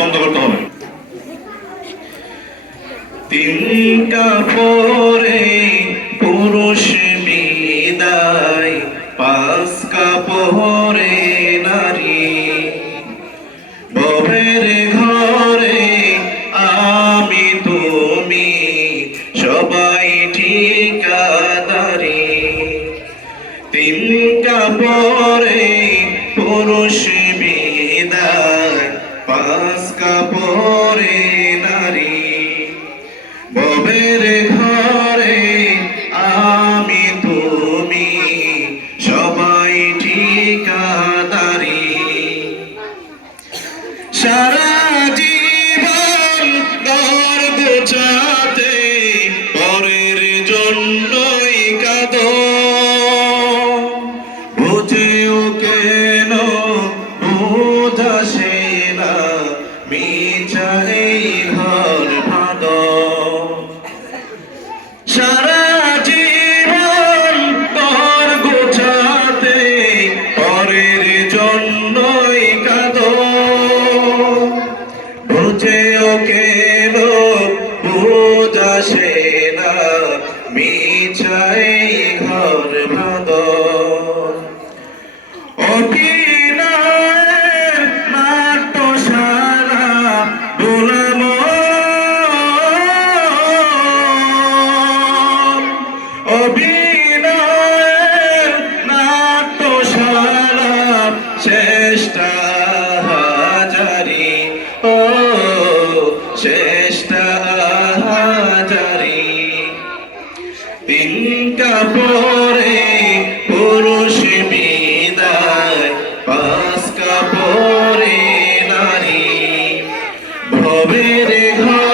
বন্ধ করতে হবে। তিনটা পরে পুরুষ বিদায় পাঁচ কাপড়ে নারী। ববের ঘরে আমি, তুমি সবাই ঠিকাদারি। তিন কাপড়ে পুরুষ বিদায়, পাঁচ কাপড়ে নারী। ববের ঘরে আমি তুমি সবাই ঠিকাদারি। সারা জীবন ঘর গোছাতে মিছাই ঘর চেষ্টা হাজারি। ও চেষ্টা কাপড়ে পুরুষ বিদায় পাঁচ কাপড়ে নারী ভবের ঘরে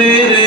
ভবের